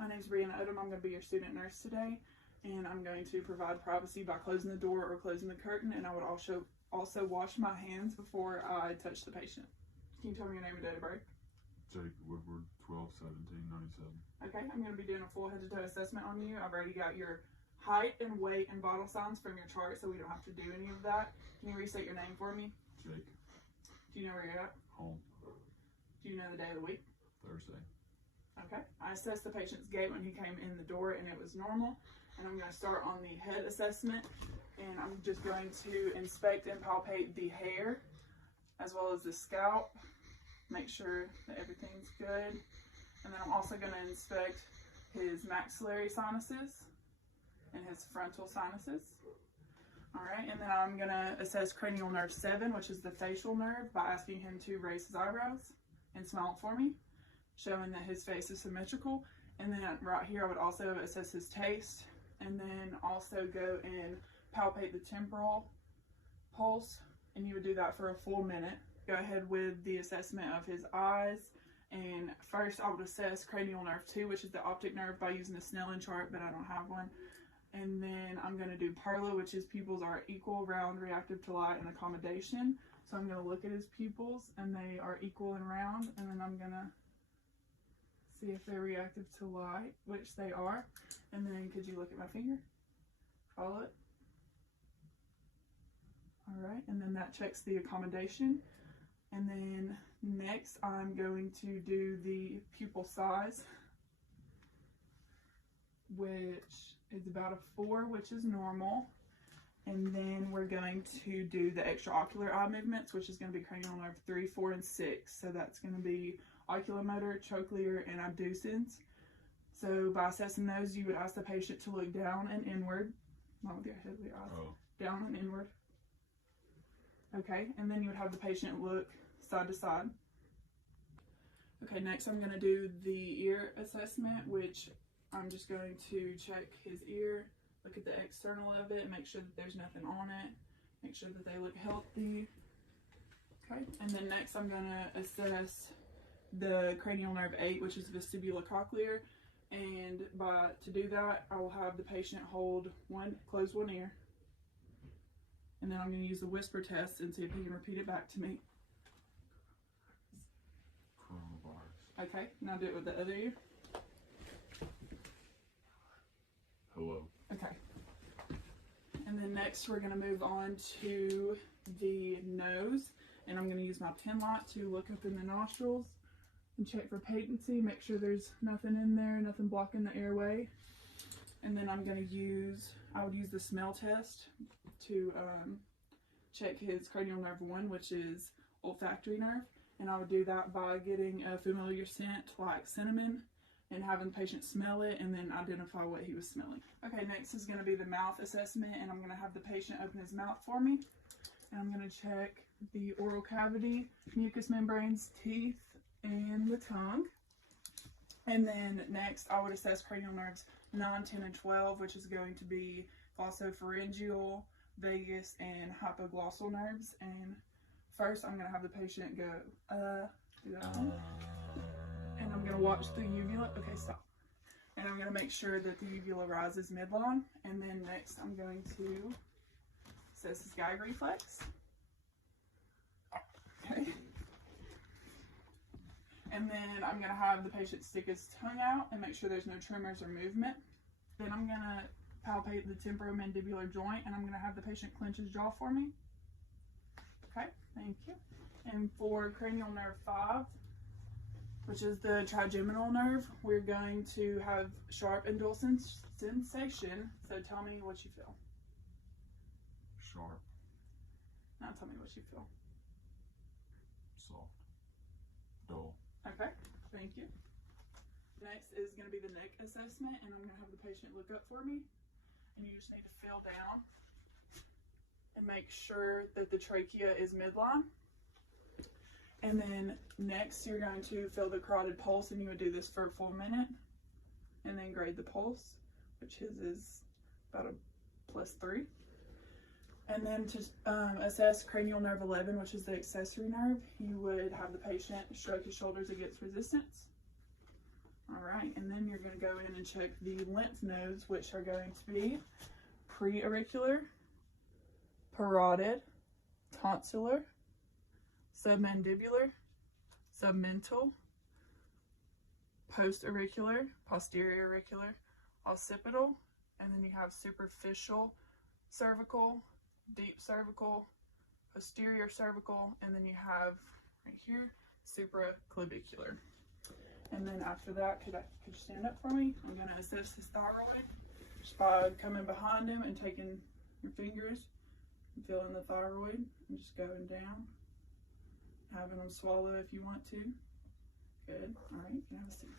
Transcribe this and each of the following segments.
My name's Brianna Odom. I'm going to be your student nurse today, and I'm going to provide privacy by closing the door or closing the curtain, and I would also wash my hands before I touch the patient. Can you tell me your name and date of birth? Jake Woodward, 12/17/97. Okay, I'm going to be doing a full head-to-toe assessment on you. I've already got your height and weight and vital signs from your chart, so we don't have to do any of that. Can you restate your name for me? Jake. Do you know where you're at? Home. Do you know the day of the week? Thursday. Okay. I assessed the patient's gait when he came in the door and it was normal. And I'm going to start on the head assessment, and I'm just going to inspect and palpate the hair as well as the scalp, make sure that everything's good. And then I'm also going to inspect his maxillary sinuses and his frontal sinuses. All right, and then I'm going to assess cranial nerve 7, which is the facial nerve, by asking him to raise his eyebrows and smile for me, showing that his face is symmetrical. And then right here I would also assess his taste, and then also go and palpate the temporal pulse, and you would do that for a full minute. Go ahead with the assessment of his eyes, and first I would assess cranial nerve 2, which is the optic nerve, by using the Snellen chart, but I don't have one. And then I'm going to do Perla, which is pupils are equal, round, reactive to light, and accommodation. So I'm going to look at his pupils, and they are equal and round, and then I'm going to see if they're reactive to light, which they are. And then could you look at my finger? Follow it. All right, and then that checks the accommodation. And then next I'm going to do the pupil size, which is about a 4, which is normal. And then we're going to do the extraocular eye movements, which is going to be cranial nerve 3, 4, and 6. So that's going to be oculomotor, trochlear, and abducens. So by assessing those, you would ask the patient to look down and inward, not with your head, with your eyes, down and inward. Okay, and then you would have the patient look side to side. Okay, next I'm going to do the ear assessment, which I'm just going to check his ear, look at the external of it, make sure that there's nothing on it, make sure that they look healthy. Okay, and then next I'm going to assess the cranial nerve 8, which is vestibulocochlear, and to do that I will have the patient close one ear, and then I'm going to use the whisper test and see if he can repeat it back to me. Coronavirus. Okay, now do it with the other ear. Hello. Okay. And then next we're going to move on to the nose, and I'm going to use my pen light to look up in the nostrils and check for patency, make sure there's nothing in there, nothing blocking the airway. And then I would use the smell test to check his cranial nerve 1, which is olfactory nerve. And I would do that by getting a familiar scent like cinnamon and having the patient smell it and then identify what he was smelling. Okay, next is going to be the mouth assessment, and I'm going to have the patient open his mouth for me. And I'm going to check the oral cavity, mucous membranes, teeth, and the tongue. And then next I would assess cranial nerves 9, 10, and 12, which is going to be glossopharyngeal, vagus, and hypoglossal nerves. And first I'm going to have the patient go, do that one. And I'm going to watch the uvula. Okay, stop. And I'm going to make sure that the uvula rises midline. And then next I'm going to assess his gag reflex. Okay. And then I'm going to have the patient stick his tongue out and make sure there's no tremors or movement. Then I'm going to palpate the temporomandibular joint, and I'm going to have the patient clench his jaw for me. Okay, thank you. And for cranial nerve 5, which is the trigeminal nerve, we're going to have sharp and dull sensation. So tell me what you feel. Sharp. Now tell me what you feel. Soft. Dull. Okay, thank you. Next is going to be the neck assessment, and I'm going to have the patient look up for me. And you just need to feel down and make sure that the trachea is midline. And then next you're going to feel the carotid pulse, and you would do this for a full minute. And then grade the pulse, which his is about a +3. And then to assess cranial nerve 11, which is the accessory nerve, you would have the patient stroke his shoulders against resistance. All right, and then you're going to go in and check the lymph nodes, which are going to be pre-auricular, parotid, tonsillar, submandibular, submental, post-auricular, posterior auricular, occipital, and then you have superficial cervical, deep cervical, posterior cervical, and then you have right here supraclavicular. And then after that, could you stand up for me? I'm going to assess his thyroid just by coming behind him and taking your fingers and feeling the thyroid and just going down, having him swallow if you want to. Good. All right, you can have a seat.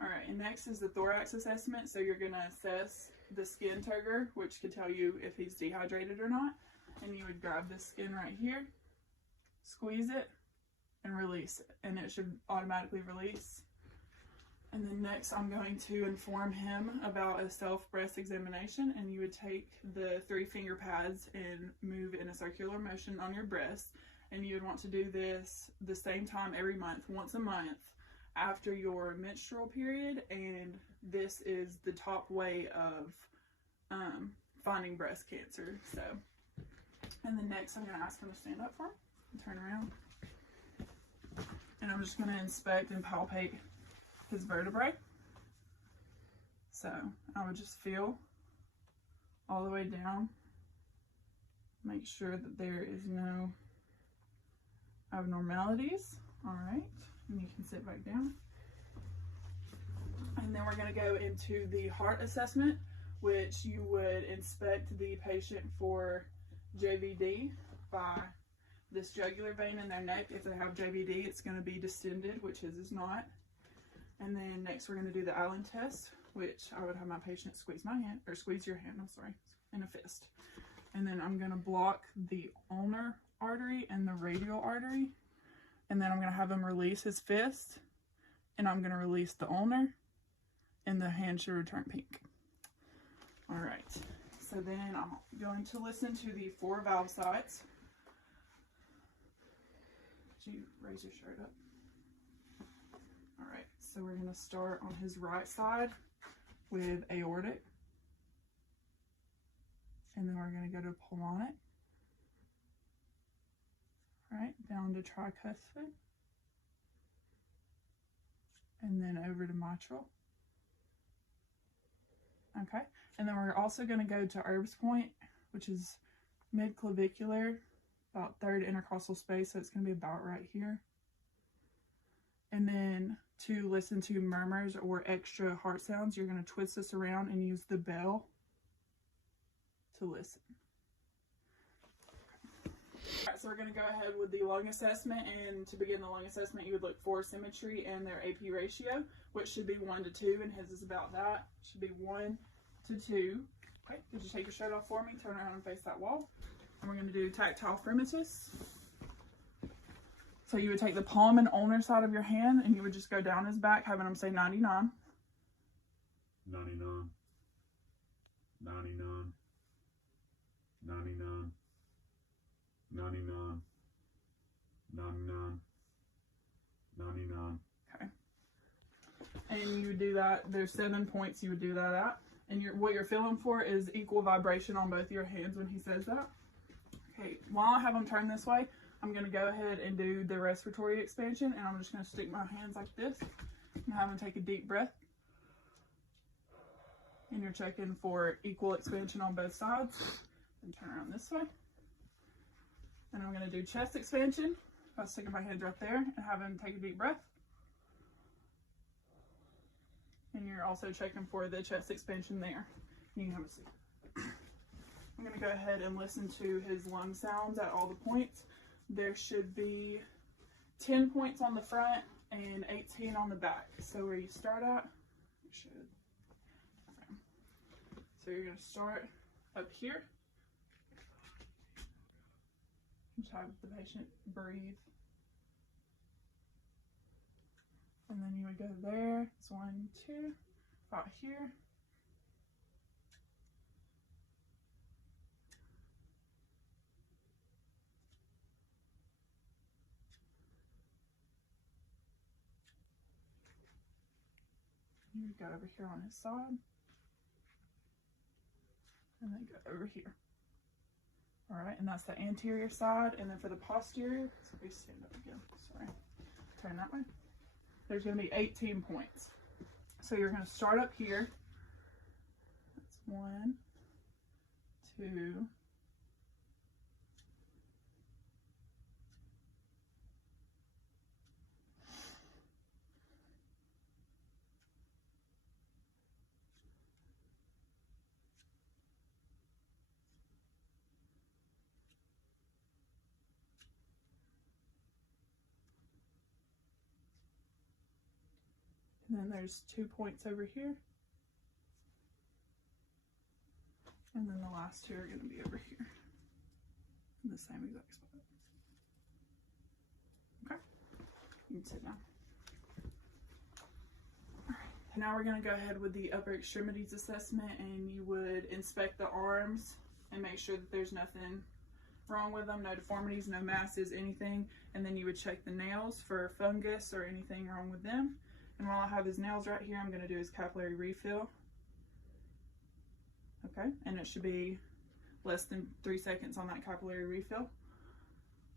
All right, and next is the thorax assessment. So you're going to assess the skin turgor, which could tell you if he's dehydrated or not. And you would grab this skin right here, squeeze it, and release it. And it should automatically release. And then next I'm going to inform him about a self-breast examination, and you would take the 3 finger pads and move in a circular motion on your breast. And you would want to do this the same time every month, once a month, after your menstrual period, and this is the top way of finding breast cancer. So, and then next I'm going to ask him to stand up for me and turn around. And I'm just going to inspect and palpate his vertebrae. So I would just feel all the way down, make sure that there is no abnormalities. All right, and you can sit back down. And then we're going to go into the heart assessment, which you would inspect the patient for JVD by this jugular vein in their neck. If they have JVD, it's going to be distended, which his is not. And then next we're going to do the Allen test, which I would have my patient squeeze my hand, or squeeze your hand, I'm sorry, in a fist. And then I'm going to block the ulnar artery and the radial artery. And then I'm going to have him release his fist, and I'm going to release the ulnar, and the hand should return pink. All right, so then I'm going to listen to the 4 valve sites. Could you raise your shirt up? All right, so we're going to start on his right side with aortic, and then we're going to go to pulmonic. Right, down to tricuspid, and then over to mitral. Okay, and then we're also going to go to Erb's point, which is mid-clavicular, about 3rd intercostal space, so it's going to be about right here. And then to listen to murmurs or extra heart sounds, you're going to twist this around and use the bell to listen. Alright, so we're going to go ahead with the lung assessment, and to begin the lung assessment you would look for symmetry and their AP ratio, which should be 1 to 2, and his is about that. It should be 1 to 2. Okay, did you take your shirt off for me? Turn around and face that wall. And we're going to do tactile fremitus. So you would take the palm and ulnar side of your hand, and you would just go down his back, having him say 99. 99. 99. 99. 99, 99, 99. Okay. And you would do that, there's 7 points you would do that at. And what you're feeling for is equal vibration on both your hands when he says that. Okay, while I have him turn this way, I'm going to go ahead and do the respiratory expansion, and I'm just going to stick my hands like this and have him take a deep breath. And you're checking for equal expansion on both sides. And turn around this way. And I'm going to do chest expansion by sticking my hands right there and have him take a deep breath. And you're also checking for the chest expansion there. You can have a seat. I'm going to go ahead and listen to his lung sounds at all the points. There should be 10 points on the front and 18 on the back. So where you start at, you should. Okay. So you're going to start up here. Just have the patient breathe. And then you would go there. It's 1, 2, about here. we go over here on his side. And then go over here. All right, and that's the anterior side. And then for the posterior, so we stand up again, sorry. Turn that way. There's gonna be 18 points. So you're gonna start up here. That's 1, 2, and then there's 2 points over here. And then the last 2 are going to be over here in the same exact spot. Okay, you can sit down. All right, now we're going to go ahead with the upper extremities assessment, and you would inspect the arms and make sure that there's nothing wrong with them, no deformities, no masses, anything. And then you would check the nails for fungus or anything wrong with them. And while I have his nails right here, I'm going to do his capillary refill. Okay, and it should be less than 3 seconds on that capillary refill.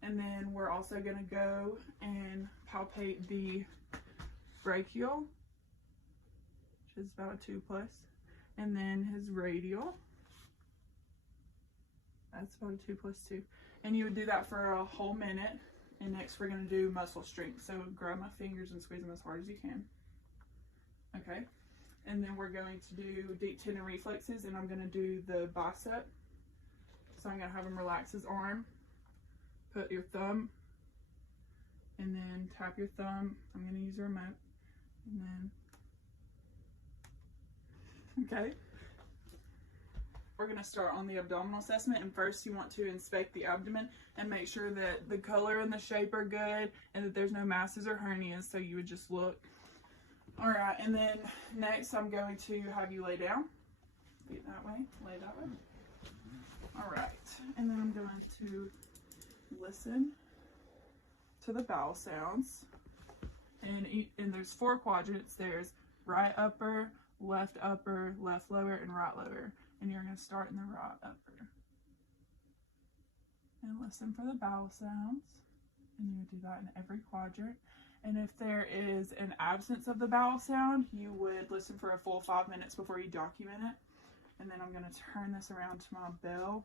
And then we're also going to go and palpate the brachial, which is about a 2+, and then his radial. That's about a 2+2. And you would do that for a whole minute. And next we're going to do muscle strength. So grab my fingers and squeeze them as hard as you can. Okay. And then we're going to do deep tendon reflexes, and I'm going to do the bicep. So I'm going to have him relax his arm. Put your thumb, and then tap your thumb. I'm going to use a remote. And then, okay. We're going to start on the abdominal assessment, and first you want to inspect the abdomen and make sure that the color and the shape are good and that there's no masses or hernias, so you would just look. All right, and then next I'm going to have you lay down. Feet that way, lay that way. All right, and then I'm going to listen to the bowel sounds. And there's 4 quadrants. There's right upper, left lower, and right lower. And you're going to start in the right upper. And listen for the bowel sounds. And you would do that in every quadrant. And if there is an absence of the bowel sound, you would listen for a full 5 minutes before you document it. And then I'm going to turn this around to my bell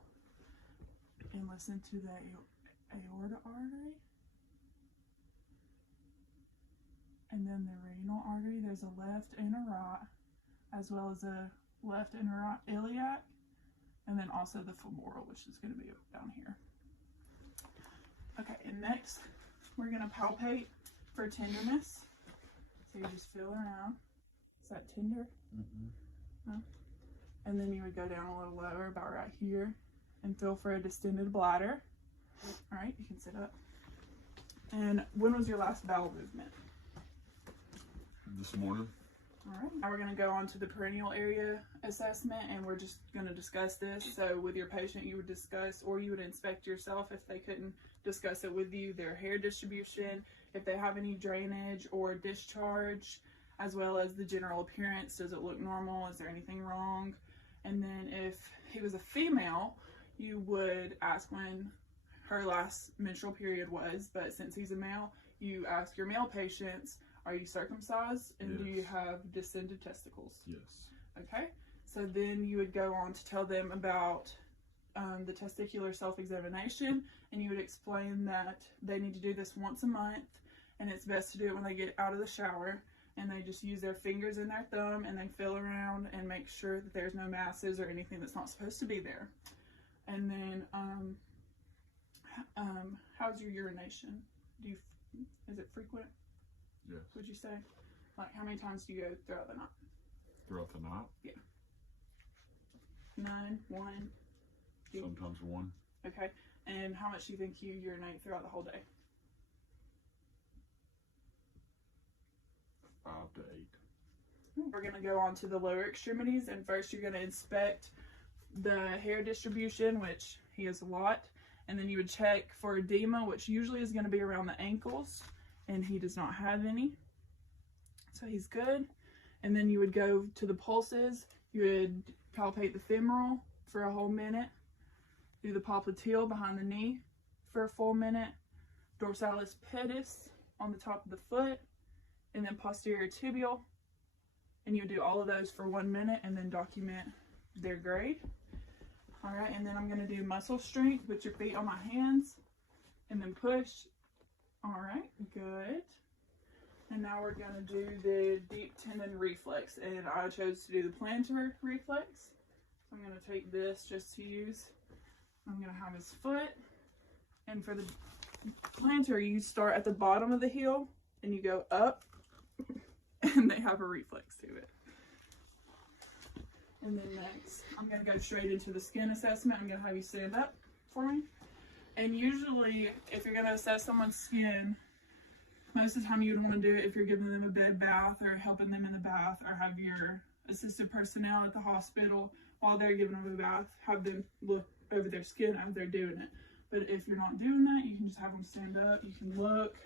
and listen to the aorta artery. And then the renal artery. There's a left and a right, as well as a left and right iliac, and then also the femoral, which is going to be down here. Okay, and next we're going to palpate for tenderness. So you just feel around. Is that tender? Mm-hmm. No? And then you would go down a little lower, about right here, and feel for a distended bladder. All right, you can sit up. And when was your last bowel movement? This morning. All right, now we're going to go on to the perineal area assessment, and we're just going to discuss this. So with your patient, you would discuss, or you would inspect yourself if they couldn't discuss it with you, their hair distribution, if they have any drainage or discharge, as well as the general appearance. Does it look normal? Is there anything wrong? And then if he was a female, you would ask when her last menstrual period was, but since he's a male, you ask your male patients, are you circumcised, and yes. Do you have descended testicles? Yes. Okay, so then you would go on to tell them about the testicular self-examination, and you would explain that they need to do this once a month, and it's best to do it when they get out of the shower, and they just use their fingers and their thumb, and they feel around and make sure that there's no masses or anything that's not supposed to be there. And then, how's your urination? Is it frequent? Yes. Would you say? Like, how many times do you go throughout the night? Throughout the night? Yeah. 9, 1. Sometimes 1. Okay. And how much do you think you urinate throughout the whole day? 5 to 8. We're going to go on to the lower extremities, and first you're going to inspect the hair distribution, which he has a lot, and then you would check for edema, which usually is going to be around the ankles, and he does not have any, so he's good. And then you would go to the pulses. You would palpate the femoral for a whole minute, do the popliteal behind the knee for a full minute, dorsalis pedis on the top of the foot, and then posterior tibial. And you would do all of those for 1 minute and then document their grade. All right, and then I'm going to do muscle strength. Put your feet on my hands and then push. All right, good. And now we're going to do the deep tendon reflex, and I chose to do the plantar reflex. So I'm going to take this just to use. I'm going to have his foot, and for the plantar, you start at the bottom of the heel and you go up, and they have a reflex to it. And then next, I'm going to go straight into the skin assessment. I'm going to have you stand up for me. And usually, if you're going to assess someone's skin, most of the time you would want to do it if you're giving them a bed bath or helping them in the bath, or have your assistant personnel at the hospital while they're giving them a bath, have them look over their skin as they're doing it. But if you're not doing that, you can just have them stand up. You can look,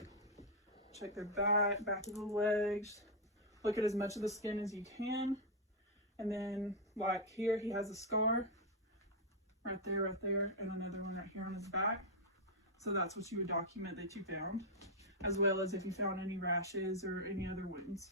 check their back of the legs, look at as much of the skin as you can. And then, like here, he has a scar right there, and another one right here on his back. So that's what you would document that you found, as well as if you found any rashes or any other wounds.